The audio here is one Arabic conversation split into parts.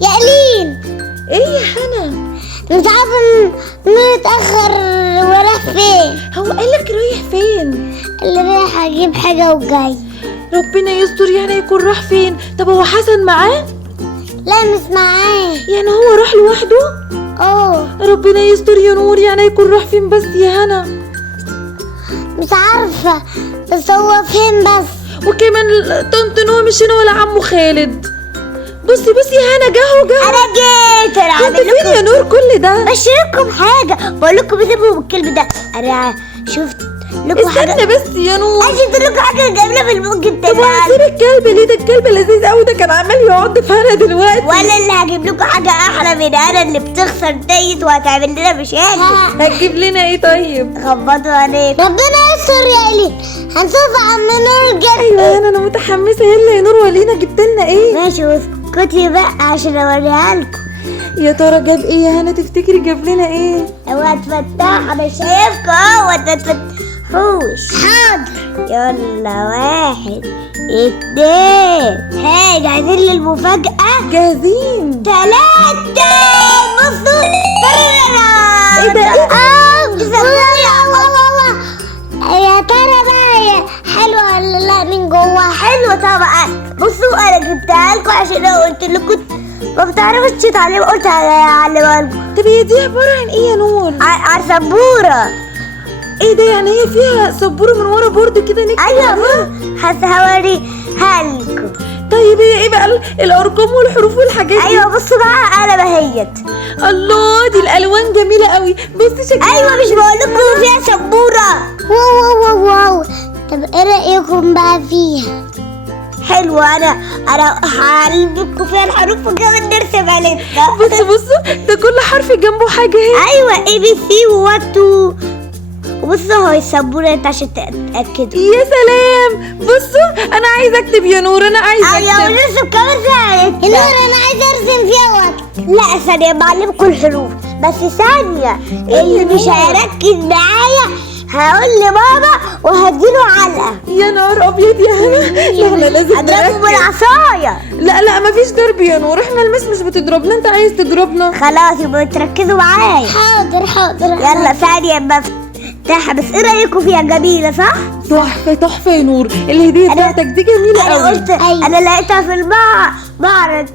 يا قليل، ايه يا حنا؟ مش عارفه نتاخر وراح فين. هو قالك رايح فين؟ اللي رايح اجيب حاجه وجاي. ربنا يستر، يعني يكون راح فين؟ طب هو حسن معاه؟ لا مش معاه. يعني هو راح لوحده؟ ربنا يستر يا نور، يعني يكون راح فين بس يا هنا؟ مش عارفه بس هو فين بس. وكمان طنط نور مش هنا ولا عمو خالد. بصي يا هنا، جه انا جيت. انا كنت فين يا نور كل ده؟ بشارككم حاجه، بقول لكم سيبوا الكلب ده. انا شفت لكم حاجه. استنى بس يا نور، شفت لكم حاجه جميله في الموج طب التاني. وهسيب الكلب ليه؟ ده الكلب لذيذ قوي، ده كان عمال يقعد في هنا دلوقتي. ولا اللي هجيب لكم حاجه احلى من انا اللي بتخسر ديت وهتعمل لنا مشاكل. هتجيب لنا ايه طيب؟ خبطوا عليك. ربنا يستر يا قليل، هنشوف عم نور جد. ايوه انا متحمسه. يلا يا نور ورينا جبت لنا ايه. ماشي، واسكتي بقى عشان اوريها لكم. يا ترى جاب ايه يا هنا؟ تفتكري جاب لنا ايه؟ اوعى تفتح، انا شايفكم اهو، ما تفتحوش. حاضر. يلا 1 2. هاي جاهزين للمفاجأة؟ جاهزين. 3. بصوا. ايه ده؟ يا ترى بقى هي حلوة ولا لا من جوه؟ حلوة طبعا. بصوا انا جبتها لكم عشان لو قلت لكم ما بتعرفوش تتعلموا قلت هعلمها لكم. طب هي دي عباره عن ايه يا نور؟ على سبورة. ايه ده؟ يعني هي فيها سبوره من ورا بورد كده نكتب ايوه عليها؟ هوريها لكم. طيب هي ايه بقى الارقام والحروف والحاجات دي؟ ايوه بصوا بقى انا بهيت. الله، دي الالوان جميله قوي. بصي شكلها. ايوه مش بقول لكم فيها سبوره. واو. طب ايه رايكم بقى فيها؟ حلوه. انا هعلمكم فيها الحروف وكمان نرسم عليها. بصوا ده كل حرف جنبه حاجه اهي. ايوه ABC و1 وبصوا اهو السبوره انت عشان تتاكدوا. يا سلام، بصوا انا عايزه اكتب يا نور، انا عايزه ايوه اكتب. ونرسم كمان ثانيه. يا نور انا عايزه ارسم فيها وقت. لا ثانيه بعلمكم الحروف بس ثانيه. اللي مش هيركز معايا هقول لماما وهديله علقه. يا نهار ابيض يا هنا، لا احنا لازم اضربه نركز. بالعصايه. لا مفيش ضرب يا نور، احنا المس مش بتضربنا، انت عايز تضربنا. خلاص يبقوا تركزوا معايا. حاضر. يلا ثانيه بفتحها. بس ايه رايكم فيها؟ جميله صح؟ تحفه يا نور، الهديه بتاعتك دي جميله قوي. انا قلت انا لقيتها في المعرض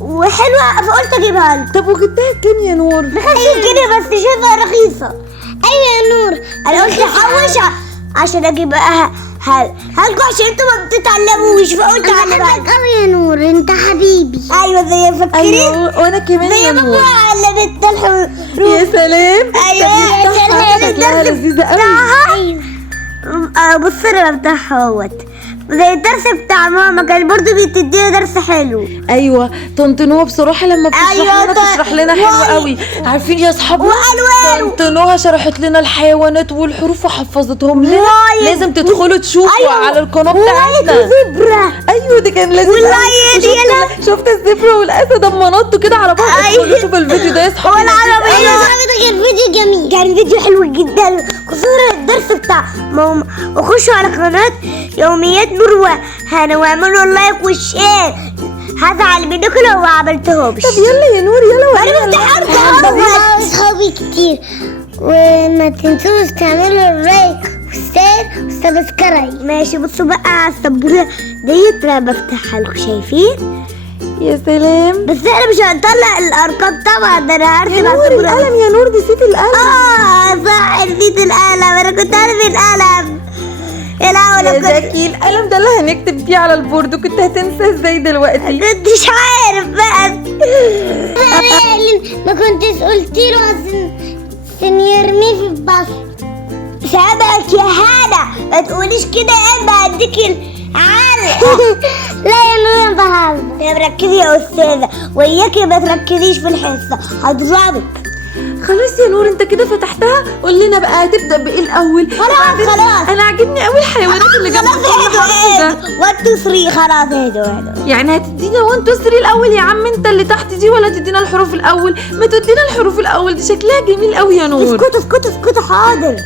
وحلوه فقلت اجيبها لكم. طب وجبتها بكام يا نور؟ ب 50 جنيه بس شايفها رخيصه. ايوه يا نور انا قلت احوشها عشان اجيبها هلكوا عشان انتوا ما بتتعلموش فقلت اعلمها. بحبك قوي يا نور، انت حبيبي. ايوه زي فاكرين. ايوه وانا كمان زي يا ما نور. علمتنا الحروف. يا سلام. ايوه طب يفتحها، شكلها لذيذه قوي. ايوه بص انا بفتحها اهوت زي الدرس بتاع ماما، كان برضه بتدينا درس حلو. ايوه طنط نوى بصراحه لما بتشرح لنا حلو قوي. عارفين يا اصحابي والوان طنط نوى شرحت لنا الحيوانات والحروف وحفظتهم لنا. لازم تدخلوا تشوفوا على القناه بتاعتنا. زبرة. ايوه دي كان لذيذ. شفت الزبرة والاسد اما نطوا كده على بعض. ادخلوا شوفوا الفيديو ده يا اصحابي. والعربية ده كان فيديو جميل، كان فيديو حلو جدا خصوصا الدرس بتاع ماما. وخشوا على قناة يوميات نور وهنا واعملوا اللايك والشير. هزعل منكم لو ما عملتهمش. طب يلا يا نور يلا وانا افتحرت اصحابي كتير. وما تنسوش تعملوا اللايك والشير والسبسكرايب. ماشي بصوا بقى على السبوره ديت انا بفتحها لكم شايفين. يا سلام. بس احنا مش هنطلع الارقام طبعا، ده انا هرسم يا على نور السبوره. القلم يا نور، نسيت القلم. صح نسيت القلم، انا كنت هرسم القلم. يا زكي القلم ده اللي هنكتب بيه على البورد، وكنت هتنسى ازاي دلوقتي؟ كنت مش عارف بقى. ما كنتش قلت له عشان يرميه في البحر. سابك يا هنا، ما تقوليش كده يا اما هديك العلقه. لا يا نور بهزر. يا مركزي يا استاذه، وياكي ما تركزيش في الحصه هضربك. خلاص يا نور انت كده فتحتها. قول لنا بقى هتبدا بايه الاول؟ خلاص انا عاجبني قوي الحيوانات اللي جنب خلاص ده 1 2 3 خلاص اهدوا. يعني هتدينا 1 2 3 الاول يا عم انت اللي تحت دي، ولا تدينا الحروف الاول؟ ما تدينا الحروف الاول، دي شكلها جميل قوي يا نور. اسكتوا حاضر.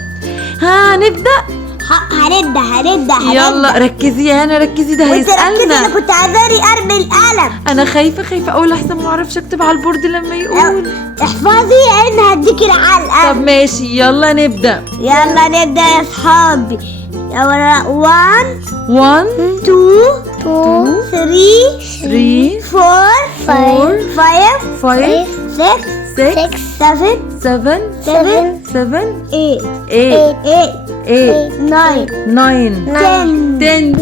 ها نبدا. هنبدأ يلا ركزي يا هنا، ركزي، ده وانت ركزي، انا هيسألنا. كنت عايزاني ارمي القلم. انا خايفة اقول احسن ما اعرفش اكتب على البورد لما يقول. احفظي ان هديك العلقة. طب ماشي يلا نبدأ. يلا نبدأ يا صحابي. يلا 1 1 2 2 3 3 4 4 5 5 6 6 7 7 7 7 8 8 8 8 9 9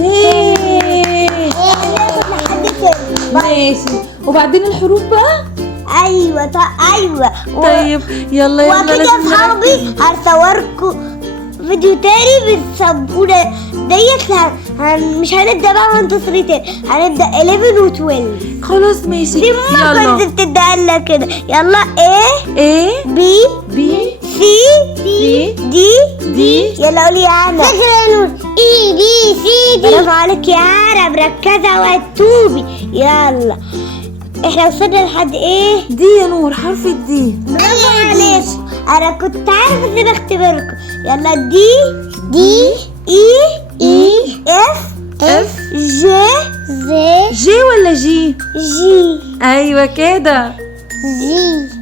10. ماشي، وبعدين الحروف بقى. ايوه ايوه. طيب يلا وكده يا لازم صحابي نركز. هصوركم فيديو تاني بالسبورة ديت. مش هنبدأ بقى 1 2 3 تاني، هنبدأ 11 و 12. خلاص ماشي دي ما يلا. كنت بتديها لنا كده. يلا A A B B C C D D. يلا قولي يا هنا. فاكرة يا نور E B C D. برافو عليك يا هنا، مركزة وهتوبي. يلا احنا وصلنا لحد ايه؟ دي يا نور، حرف الدي. برافو عليك. انا كنت عارفة ازاي بختبركم. يلا دي اي اف جي ولا جي؟ جي ايوه كده.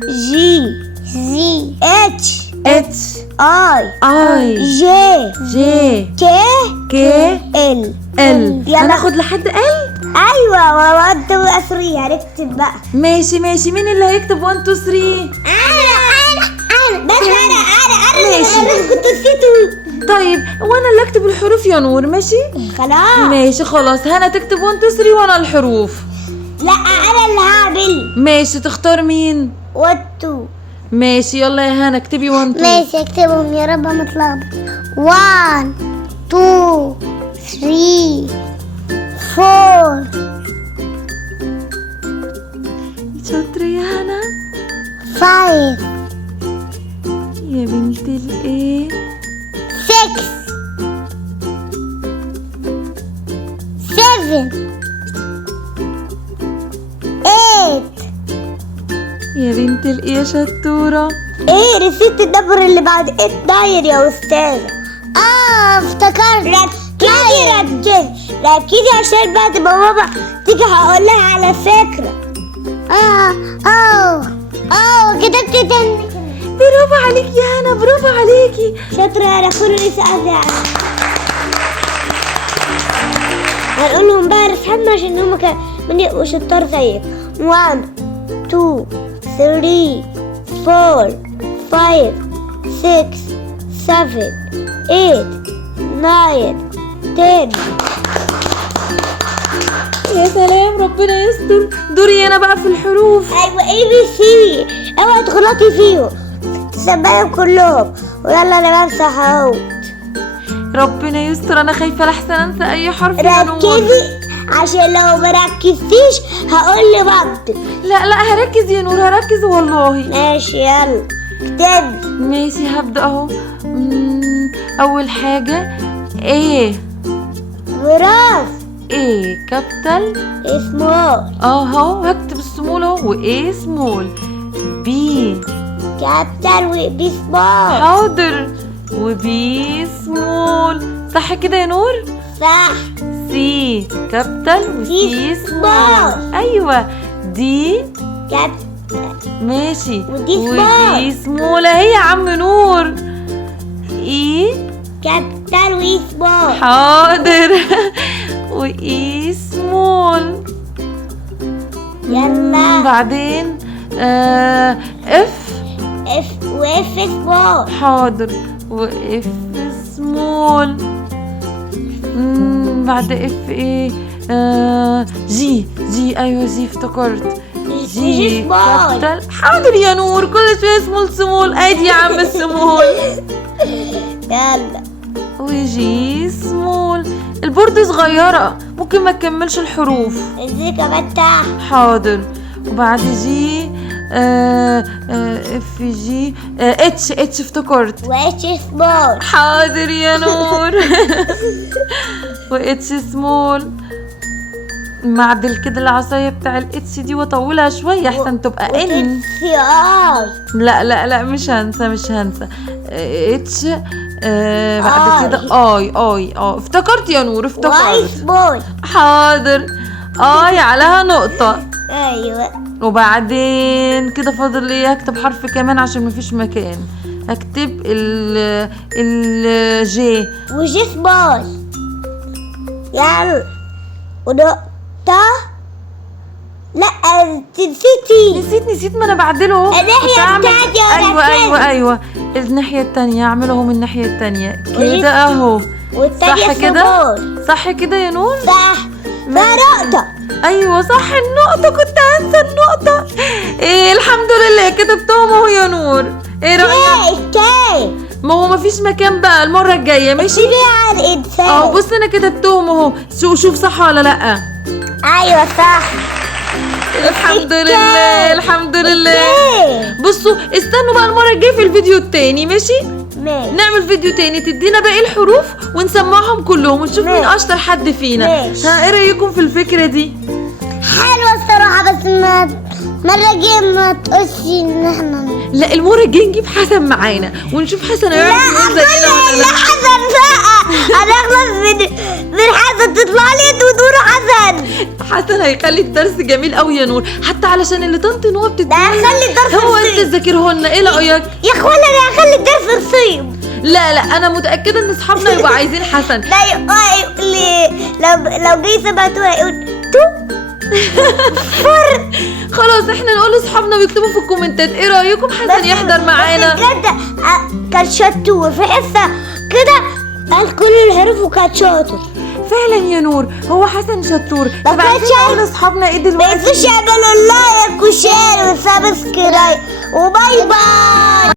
جي اتش اتش اي اي جي جي كي كي ال ال. يلا. هناخد لحد ال. ايوه وانت واسري هنكتب بقى. ماشي مين اللي هيكتب 1 2 3؟ انا بس انا ماشي. كنت نسيته. طيب وانا اللي اكتب الحروف يا نور، ماشي؟ خلاص. ماشي خلاص، هنا تكتب 1 2 3 وانا الحروف. لا انا اللي هعمل. ماشي، تختار مين؟ 1 2. ماشي يلا يا هنا اكتبي 1 2. ماشي اكتبهم يا رب ما اتلخبط. 1 2 3 4 شاطرة يا هنا 5 يا بنت الايه. 6 7 8. يا بنت الايه شطورة. ايه نسيت النمبر اللي بعد 9 يا استاذة. افتكرت. ركزي عشان بعد ما ماما تيجي هقول لها على فكرة. كتبت تاني. برافو عليك يا هنا، برافو عليكي. شاطرة انا كل اللي سألت هنقول لهم بقى رسالنا عشان هما كمان يبقوا شطار زيك. 1 2 3 4 5 6 7 8 9 10. يا سلام، ربنا يستر. دوري انا بقى في الحروف. ايوه اي بي سي. اوعي تغلطي فيهم، تسمعهم كلهم. ويلا انا بمسح اهو. ربنا يستر، انا خايفة لحسن انسى اي حرف يا نور. ركزي عشان لو ما ركزتيش هقول لبابتك. لا هركز يا نور، هركز والله. ماشي يلا اكتبي. ماشي هبدأ اهو. اول حاجة A. برافو. A كابيتال. اسمه اهو هكتب السمول اهو، و A سمول. B كابتن وبي سمول. حاضر، و B سمول. صح كده يا نور؟ صح. C كابيتال و C C سمول. سمول. ايوه. D كابتن ماشي، ودي و سمول. D سمول اهي يا عم نور. E كابتن وي سمول. حاضر و E سمول. يلا. بعدين F اف واف سمول. حاضر، و F سمول. بعد F ايه؟ جي ايوه جي افتكرت. جي سمول. كابيتال. حاضر يا نور، كل شويه سمول ادي يا عم السمول. يلا. وجي سمول. البورد صغيرة، ممكن ما تكملش الحروف. ازاي كمان تحت. حاضر. وبعد جي اف جي اتش افتكرت. واتش سمول. حاضر يا نور. واتش سمول. معدل كده العصاية بتاع الاتش دي واطولها شوية احسن تبقى ان. سي اي. لا مش هنسى اتش بعد كده اي افتكرت يا نور، واي افتكرت. سبوت. حاضر. عليها نقطة. ايوه. وبعدين كده فاضل لي هكتب حرف كمان عشان مفيش مكان. هكتب ال جي. وجي سبوت. يلا. ونقطة. لا نسيتي. نسيت ما انا بعدله. الناحية التانية. ايوه الناحية التانية، اعمله من الناحية التانية كده اهو. والتانية صح كده؟ سبوت. صح كده يا نور؟ صح. نقطة. ايوه صح، النقطة، كنت هنسى النقطة. الحمد لله كتبتهم اهو يا نور. ايه رأيك؟ كي ما هو مفيش مكان بقى المرة الجاية، ماشي؟ اكتبي على الانسان. بص انا كتبتهم اهو، شوف صح ولا لأ؟ ايوه صح. الحمد لله. بصوا استنوا بقى المرة الجاية في الفيديو التاني، ماشي؟ نعمل فيديو تاني تدينا باقي الحروف ونسمعهم كلهم ونشوف مين اشطر حد فينا. ايه رأيكم في الفكرة دي؟ حلوة الصراحة، بس مرة الجاية ما تقولش ان احنا لا المرة الجاية نجيب حسن معانا ونشوف حسن هيعرف زينا ولا لا. حسن بقى هنخلص من حسن، تطلع لي ونور حسن هيخلي الدرس جميل قوي يا نور، حتى علشان اللي طنط نوى ده هيخلي الدرس هو انت تذاكره لنا. ايه رأيك؟ يا اخوانا ده هيخلي الدرس نصيب. لا انا متأكدة ان اصحابنا يبقوا عايزين حسن. لو جه سمعتوها يقول تو خلاص احنا نقول لاصحابنا ويكتبوا في الكومنتات ايه رايكم حسن يحضر معانا. بجد كان شطور في حصه كده، قال كل الحروف وكان شاطر فعلا يا نور. هو حسن شطور. طب عايزين نقول لاصحابنا ايه دلوقتي؟ ما تنسوش تعملوا لايك وشير وسبسكرايب وباي باي.